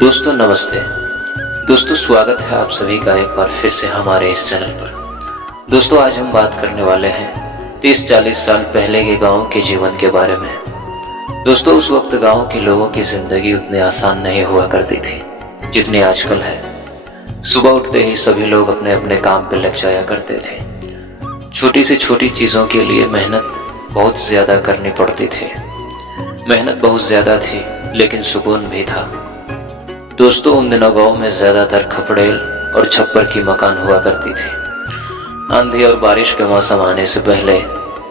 दोस्तों नमस्ते। दोस्तों स्वागत है आप सभी का एक बार फिर से हमारे इस चैनल पर। दोस्तों आज हम बात करने वाले हैं 30-40 साल पहले के गांव के जीवन के बारे में। दोस्तों उस वक्त गांव के लोगों की जिंदगी उतनी आसान नहीं हुआ करती थी जितनी आजकल है। सुबह उठते ही सभी लोग अपने अपने काम पर लग जाया करते थे। छोटी से छोटी चीज़ों के लिए मेहनत बहुत ज़्यादा करनी पड़ती थी। मेहनत बहुत ज़्यादा थी लेकिन सुकून भी था। दोस्तों उन दिनों गाँव में ज़्यादातर खपड़ेल और छप्पर की मकान हुआ करती थी। आंधी और बारिश के मौसम आने से पहले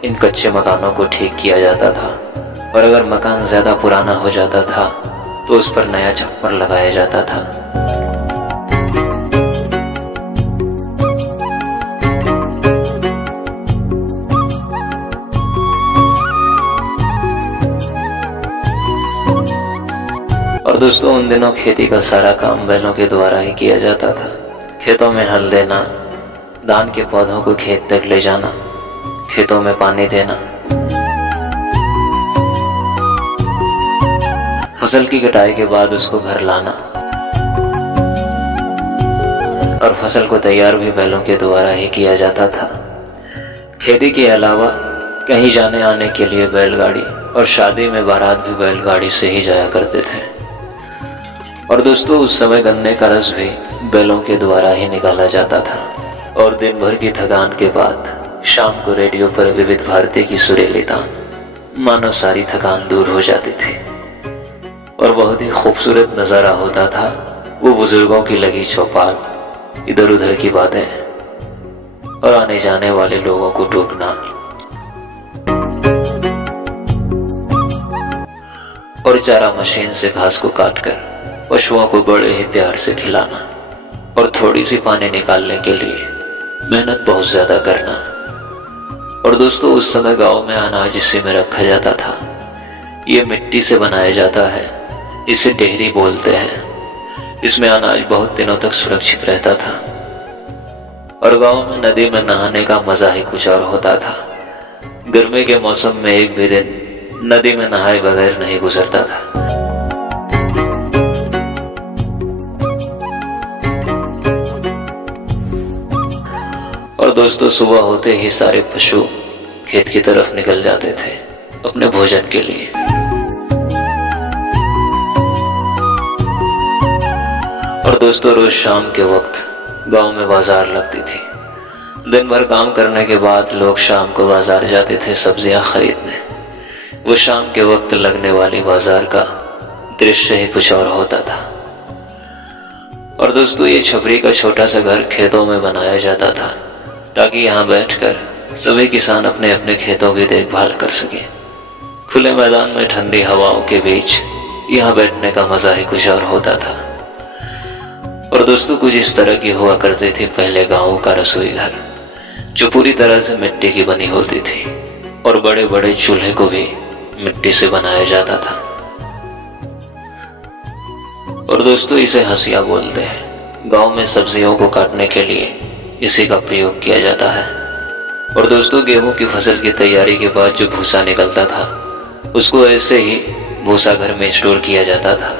इन कच्चे मकानों को ठीक किया जाता था और अगर मकान ज़्यादा पुराना हो जाता था तो उस पर नया छप्पर लगाया जाता था। और दोस्तों उन दिनों खेती का सारा काम बैलों के द्वारा ही किया जाता था। खेतों में हल देना, धान के पौधों को खेत तक ले जाना, खेतों में पानी देना, फसल की कटाई के बाद उसको घर लाना और फसल को तैयार भी बैलों के द्वारा ही किया जाता था। खेती के अलावा कहीं जाने आने के लिए बैलगाड़ी और शादी में बारात भी बैलगाड़ी से ही जाया करते थे। और दोस्तों उस समय गन्ने का रस भी बैलों के द्वारा ही निकाला जाता था। और दिन भर की थकान के बाद शाम को रेडियो पर विविध भारती की सुरीली तान मानो सारी थकान दूर हो जाती थी और बहुत ही खूबसूरत नज़ारा होता था। वो बुजुर्गों की लगी चौपाल, इधर उधर की बातें और आने जाने वाले लोगों को टोकना और चारा मशीन से घास को काटकर पशुओं को बड़े ही प्यार से खिलाना और थोड़ी सी पानी निकालने के लिए मेहनत बहुत ज्यादा करना। और दोस्तों उस समय गांव में अनाज इसी में रखा जाता था। ये मिट्टी से बनाया जाता है, इसे डेहरी बोलते हैं। इसमें अनाज बहुत दिनों तक सुरक्षित रहता था। और गांव में नदी में नहाने का मजा ही कुछ और होता था। गर्मी के मौसम में एक भी दिन नदी में नहाए बगैर नहीं गुजरता था। और दोस्तों सुबह होते ही सारे पशु खेत की तरफ निकल जाते थे अपने भोजन के लिए। और दोस्तों रोज शाम के वक्त गांव में बाजार लगती थी। दिन भर काम करने के बाद लोग शाम को बाजार जाते थे सब्जियां खरीदने। वो शाम के वक्त लगने वाली बाजार का दृश्य ही कुछ और होता था। और दोस्तों ये छपरी का छोटा सा घर खेतों में बनाया जाता था ताकि यहाँ बैठकर सभी किसान अपने अपने खेतों की देखभाल कर सके। खुले मैदान में ठंडी हवाओं के बीच यहाँ बैठने का मजा ही कुछ और होता था। और दोस्तों कुछ इस तरह की हुआ करती थी पहले गाँव का रसोई घर, जो पूरी तरह से मिट्टी की बनी होती थी और बड़े बड़े चूल्हे को भी मिट्टी से बनाया जाता था। और दोस्तों इसे हंसिया बोलते हैं। गाँव में सब्जियों को काटने के लिए इसी का प्रयोग किया जाता है। और दोस्तों गेहूं की फसल की तैयारी के बाद जो भूसा निकलता था उसको ऐसे ही भूसा घर में स्टोर किया जाता था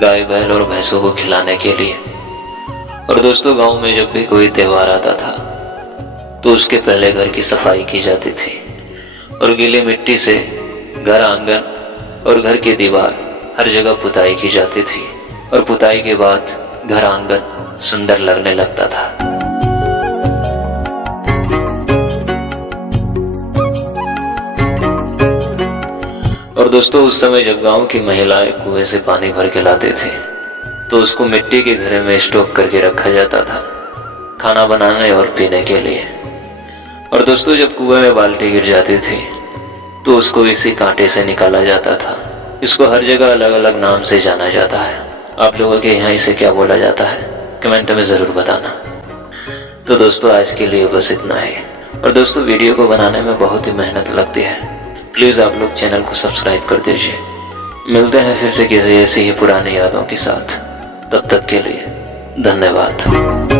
गाय बैल और भैंसों को खिलाने के लिए। और दोस्तों गांव में जब भी कोई त्योहार आता था तो उसके पहले घर की सफाई की जाती थी और गीली मिट्टी से घर आंगन और घर की दीवार हर जगह पुताई की जाती थी। और पुताई के बाद घर आंगन सुंदर लगने लगता था। और दोस्तों उस समय जब गांव की महिलाएं कुएं से पानी भर के लाते थे तो उसको मिट्टी के घड़े में स्टोक करके रखा जाता था खाना बनाने और पीने के लिए। और दोस्तों जब कुएं में बाल्टी गिर जाती थी तो उसको इसी कांटे से निकाला जाता था। इसको हर जगह अलग अलग नाम से जाना जाता है। आप लोगों के यहाँ इसे क्या बोला जाता है कमेंट में ज़रूर बताना। तो दोस्तों आज के लिए बस इतना ही। और दोस्तों वीडियो को बनाने में बहुत ही मेहनत लगती है। प्लीज़ आप लोग चैनल को सब्सक्राइब कर दीजिए। मिलते हैं फिर से किसी ऐसी ही पुरानी यादों के साथ। तब तक के लिए धन्यवाद।